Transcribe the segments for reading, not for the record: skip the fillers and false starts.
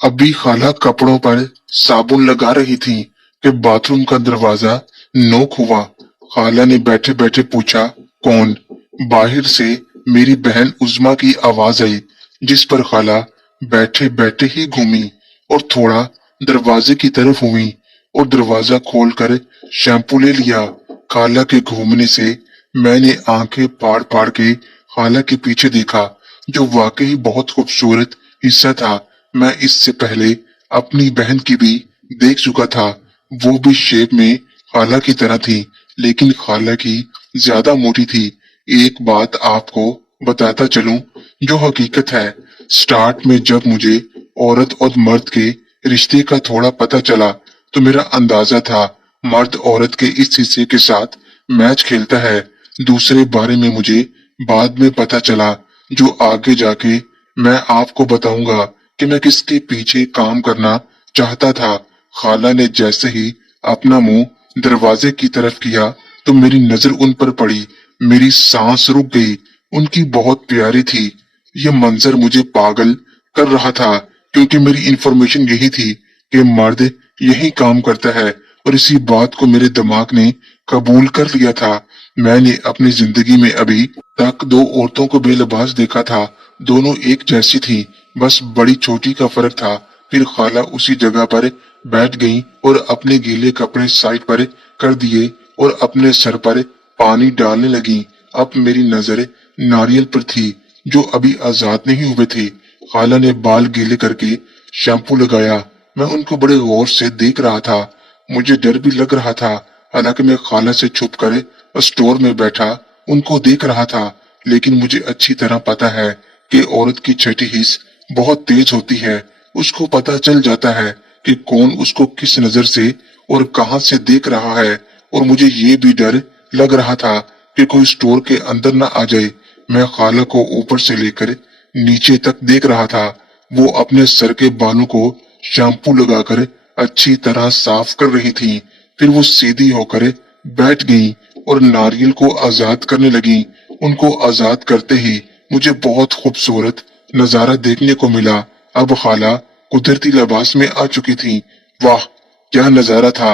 अभी खाला कपड़ों पर साबुन लगा रही थी कि बाथरूम का दरवाजा नॉक हुआ। खाला ने बैठे बैठे पूछा, कौन? बाहर से मेरी बहन उज़्मा की आवाज आई, जिस पर खाला बैठे बैठे ही घूमी और थोड़ा दरवाजे की तरफ हुई और दरवाजा खोलकर शैम्पू ले लिया। खाला के घूमने से मैंने आंखें फाड़ फाड़ के खाला के पीछे देखा, जो वाकई बहुत खूबसूरत हिस्सा था। मैं इससे पहले अपनी बहन की भी देख चुका था। वो भी शेप में खाला की तरह थी, लेकिन खाला की ज्यादा मोटी थी। एक बात आपको बताता चलूं, जो हकीकत है। स्टार्ट में जब मुझे औरत और मर्द के रिश्ते का थोड़ा पता चला, तो मेरा अंदाजा था मर्द औरत के इस हिस्से के साथ मैच खेलता है। दूसरे बारे में मुझे बाद में पता चला, जो आगे जाके मैं आपको बताऊंगा कि मैं किसके पीछे काम करना चाहता था। खाला ने जैसे ही अपना मुंह दरवाजे की तरफ किया, तो मेरी नजर उन पर पड़ी। मेरी सांस रुक गई। उनकी बहुत प्यारी थी। यह मंजर मुझे पागल कर रहा था, क्योंकि मेरी इंफॉर्मेशन यही थी कि मर्द यही काम करता है, और इसी बात को मेरे दिमाग ने कबूल कर लिया था। मैंने अपनी जिंदगी में अभी तक दो औरतों को बेलिबास देखा था। दोनों एक जैसी थी, बस बड़ी छोटी का फर्क था। फिर खाला उसी जगह पर बैठ गई और अपने गीले कपड़े साइड पर कर दिए और अपने सर पर पानी डालने लगी। अब मेरी नजर नारियल पर थी, जो अभी आजाद नहीं हुए थे। खाला ने बाल गीले करके शैम्पू लगाया। मैं उनको बड़े गौर से देख रहा था। मुझे डर भी लग रहा था। हालांकि मैं खाला से छुप कर स्टोर में बैठा उनको देख रहा था, लेकिन मुझे अच्छी तरह पता है कि औरत की छठी हिस्स बहुत तेज होती है। उसको पता चल जाता है कि कौन उसको किस नजर से और कहां से देख रहा है। और मुझे ये भी डर लग रहा था कि कोई स्टोर के अंदर न आ जाए। मैं खाला को ऊपर से लेकर नीचे तक देख रहा था। वो अपने सर के बालों को शैम्पू लगाकर अच्छी तरह साफ कर रही थी। फिर वो सीधी होकर बैठ गई और नारियल को आजाद करने लगी। उनको आजाद करते ही मुझे बहुत खूबसूरत नजारा देखने को मिला। अब खाला कुदरती लिबास में आ चुकी थी। वाह, क्या नजारा था!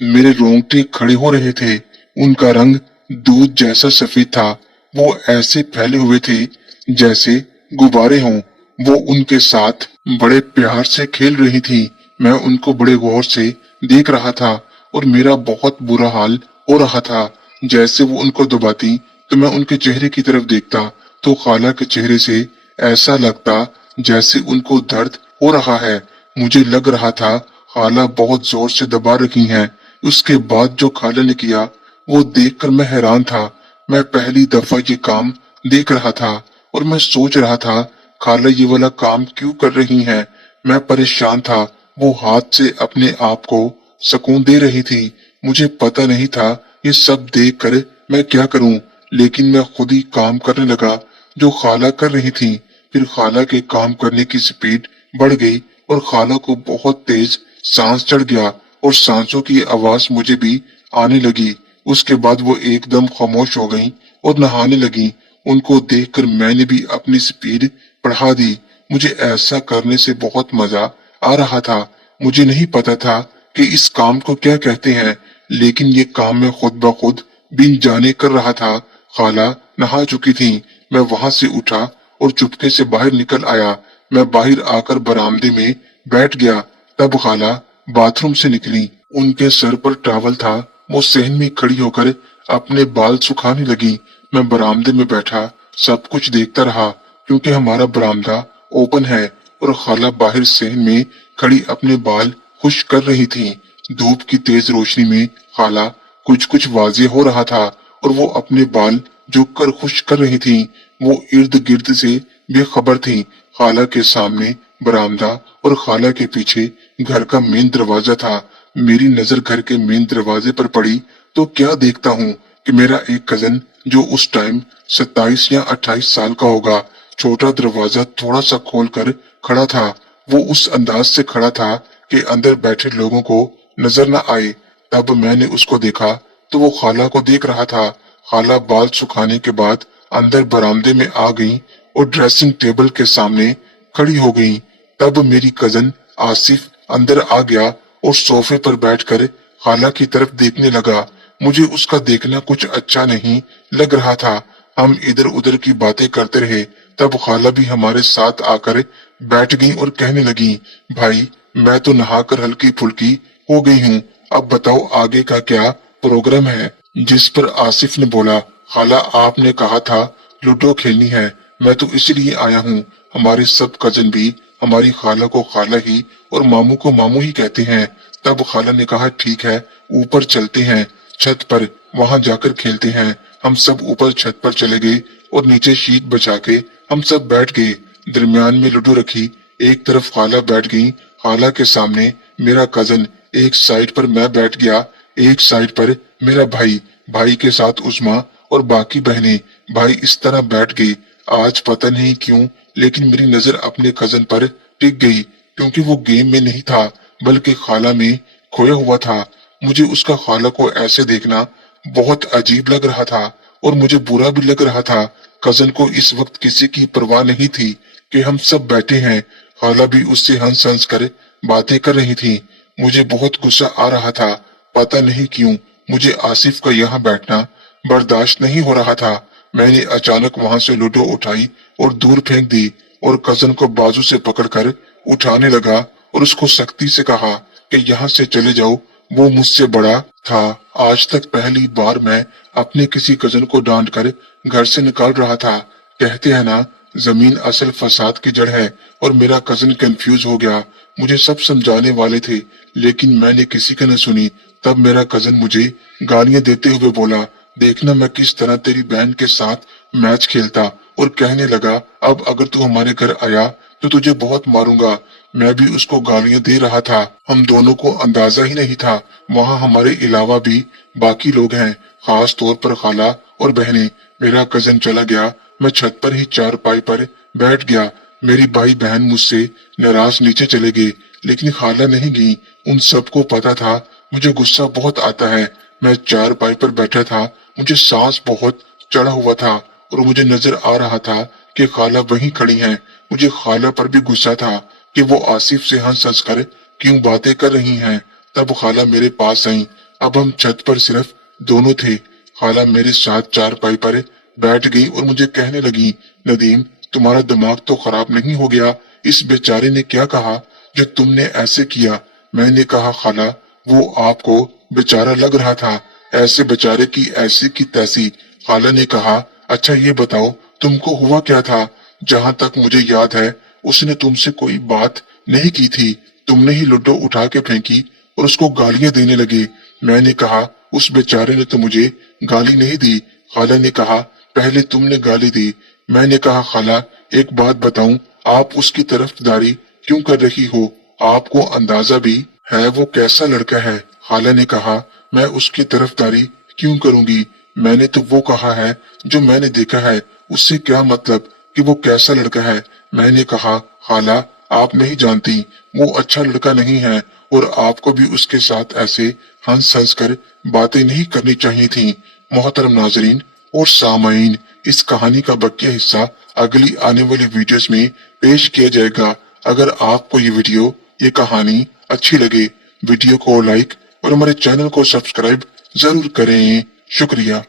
मेरे रोंगटे खड़े हो रहे थे। उनका रंग दूध जैसा सफेद था। वो ऐसे फैले हुए थे जैसे गुब्बारे हों। वो उनके साथ बड़े प्यार से खेल रही थी। मैं उनको बड़े गौर से देख रहा था और मेरा बहुत बुरा हाल हो रहा था। जैसे वो उनको दबाती, तो मैं उनके चेहरे की तरफ देखता, तो खाला के चेहरे से ऐसा लगता जैसे उनको दर्द हो रहा है। मुझे लग रहा था खाला बहुत जोर से दबा रही हैं। उसके बाद जो खाला ने किया, वो देखकर मैं हैरान था। मैं पहली दफा ये काम देख रहा था और मैं सोच रहा था खाला ये वाला काम क्यों कर रही हैं। मैं परेशान था। वो हाथ से अपने आप को सुकून दे रही थी। मुझे पता नहीं था ये सब देख कर मैं क्या करूं, लेकिन मैं खुद ही काम करने लगा जो खाला कर रही थी। फिर खाला के काम करने की स्पीड बढ़ गई और खाला को बहुत तेज सांस चढ़ गया और सांसों की आवाज मुझे भी आने लगी। उसके बाद वो एकदम खामोश हो गई और नहाने लगी। उनको देखकर मैंने भी अपनी स्पीड बढ़ा दी। मुझे ऐसा करने से बहुत मजा आ रहा था। मुझे नहीं पता था कि इस काम को क्या कहते हैं, लेकिन ये काम मैं खुद ब खुद बिन जाने कर रहा था। खाला नहा चुकी थी। मैं वहां से उठा और चुपके से बाहर निकल आया। मैं बाहर आकर बरामदे में बैठ गया। तब खाला बाथरूम से निकली। उनके सर पर टॉवल था। वो सहन में खड़ी होकर अपने बाल सुखाने लगी। मैं बरामदे में बैठा सब कुछ देखता रहा, क्योंकि हमारा बरामदा ओपन है और खाला बाहर सहन में खड़ी अपने बाल खुश कर रही थी। धूप की तेज रोशनी में खाला कुछ कुछ वाजे हो रहा था और वो अपने बाल झुक कर खुश कर रही थी। वो इर्द गिर्द से बेखबर थी। खाला के सामने बरामदा और खाला के पीछे घर का मेन दरवाजा था। मेरी नजर घर के मेन दरवाजे पर पड़ी तो क्या देखता हूँ कि मेरा एक कजन, जो उस टाइम 27 या 28 साल का होगा, छोटा दरवाजा थोड़ा सा खोल कर खड़ा था। वो उस अंदाज से खड़ा था कि अंदर बैठे लोगों को नजर न आए। तब मैंने उसको देखा तो वो खाला को देख रहा था। खाला बाल सुखाने के बाद अंदर बरामदे में आ गई और ड्रेसिंग टेबल के सामने खड़ी हो गई। तब मेरी कजन आसिफ अंदर आ गया और सोफे पर बैठकर खाला की तरफ देखने लगा। मुझे उसका देखना कुछ अच्छा नहीं लग रहा था। हम इधर उधर की बातें करते रहे। तब खाला भी हमारे साथ आकर बैठ गई और कहने लगी, भाई मैं तो नहाकर हल्की फुल्की हो गई हूँ, अब बताओ आगे का क्या प्रोग्राम है। जिस पर आसिफ ने बोला, खाला आपने कहा था लूडो खेलनी है, मैं तो इसलिए आया हूँ। हमारे सब कजन भी हमारी खाला को खाला ही और मामू को मामू ही कहते हैं। तब खाला ने कहा ठीक है, ऊपर चलते हैं छत पर, वहां जाकर खेलते हैं। हम सब ऊपर छत पर चले गए और नीचे शीट बचा के हम सब बैठ गए। दरमियान में लूडो रखी, एक तरफ खाला बैठ गई, खाला के सामने मेरा कजन, एक साइड पर मैं बैठ गया, एक साइड पर मेरा भाई, भाई के साथ उस्मा और बाकी बहनें। भाई इस तरह बैठ गए। आज पता नहीं क्यों लेकिन मेरी नजर अपने कजन पर टिक गई, क्योंकि वो गेम में नहीं था बल्कि खाला में खोया हुआ था। मुझे उसका खाला को ऐसे देखना बहुत अजीब लग रहा था और मुझे बुरा भी लग रहा था। कजन को इस वक्त किसी की परवाह नहीं थी कि हम सब बैठे हैं। खाला भी उससे हंस हंस कर बातें कर रही थी। मुझे बहुत गुस्सा आ रहा था। पता नहीं क्यों मुझे आसिफ का यहाँ बैठना बर्दाश्त नहीं हो रहा था। मैंने अचानक वहां से लूडो उठाई और दूर फेंक दी और कजन को बाजू से पकड़कर उठाने लगा और उसको सख्ती से कहा कि यहाँ से चले जाओ। वो मुझसे बड़ा था। आज तक पहली बार मैं अपने किसी कजन को डांट कर घर से निकाल रहा था। कहते हैं ना, जमीन असल फसाद की जड़ है। और मेरा कजन कंफ्यूज हो गया। मुझे सब समझाने वाले थे लेकिन मैंने किसी की न सुनी। तब मेरा कजन मुझे गालियां देते हुए बोला, देखना मैं किस तरह तेरी बहन के साथ मैच खेलता। और कहने लगा, अब अगर तू हमारे घर आया तो तुझे बहुत मारूंगा। मैं भी उसको गालियां दे रहा था। हम दोनों को अंदाजा ही नहीं था वहां हमारे अलावा भी बाकी लोग हैं, खास तौर पर खाला और बहनें। मेरा कजन चला गया, मैं छत पर ही चारपाई पर बैठ गया। मेरी भाई बहन मुझसे नाराज नीचे चले गए लेकिन खाला नहीं गई। उन सबको पता था मुझे गुस्सा बहुत आता है। मैं चारपाई पर बैठा था, मुझे सांस बहुत चढ़ा हुआ था और मुझे नजर आ रहा था कि खाला वहीं खड़ी हैं। मुझे खाला पर भी गुस्सा था कि वो आसिफ से हंस हंस कर क्यों बातें कर रही हैं। तब खाला मेरे पास आई। अब हम छत पर सिर्फ दोनों थे। खाला मेरे साथ चारपाई पर बैठ गई और मुझे कहने लगी, नदीम तुम्हारा दिमाग तो खराब नहीं हो गया? इस बेचारे ने क्या कहा जो तुमने ऐसे किया? मैंने कहा, खाला वो आपको बेचारा लग रहा था, ऐसे बेचारे की ऐसी की तैसी। खाला ने कहा, अच्छा ये बताओ तुमको हुआ क्या था? जहां तक मुझे याद है उसने तुमसे कोई बात नहीं की थी। तुमने ही लूडो उठा के फेंकी और उसको गालियां देने लगे। मैंने कहा, उस बेचारे ने तो मुझे गाली नहीं दी। खाला ने कहा, पहले तुमने गाली दी। मैंने कहा, खाला एक बात बताऊं, आप उसकी तरफदारी क्यों कर रही हो? आपको अंदाजा भी है वो कैसा लड़का है? खाला ने कहा, मैं उसकी तरफदारी क्यों करूंगी? मैंने तो वो कहा है जो मैंने देखा है। उससे क्या मतलब कि वो कैसा लड़का है? मैंने कहा, खाला आप नहीं जानती, वो अच्छा लड़का नहीं है और आपको भी उसके साथ ऐसे हंस हंस कर बातें नहीं करनी चाहिए थी। मोहतरम नाजरीन और सामाईन, इस कहानी का बकिया हिस्सा अगली आने वाली वीडियोस में पेश किया जाएगा। अगर आपको ये वीडियो, ये कहानी अच्छी लगे, वीडियो को लाइक और हमारे चैनल को सब्सक्राइब जरूर करें। शुक्रिया।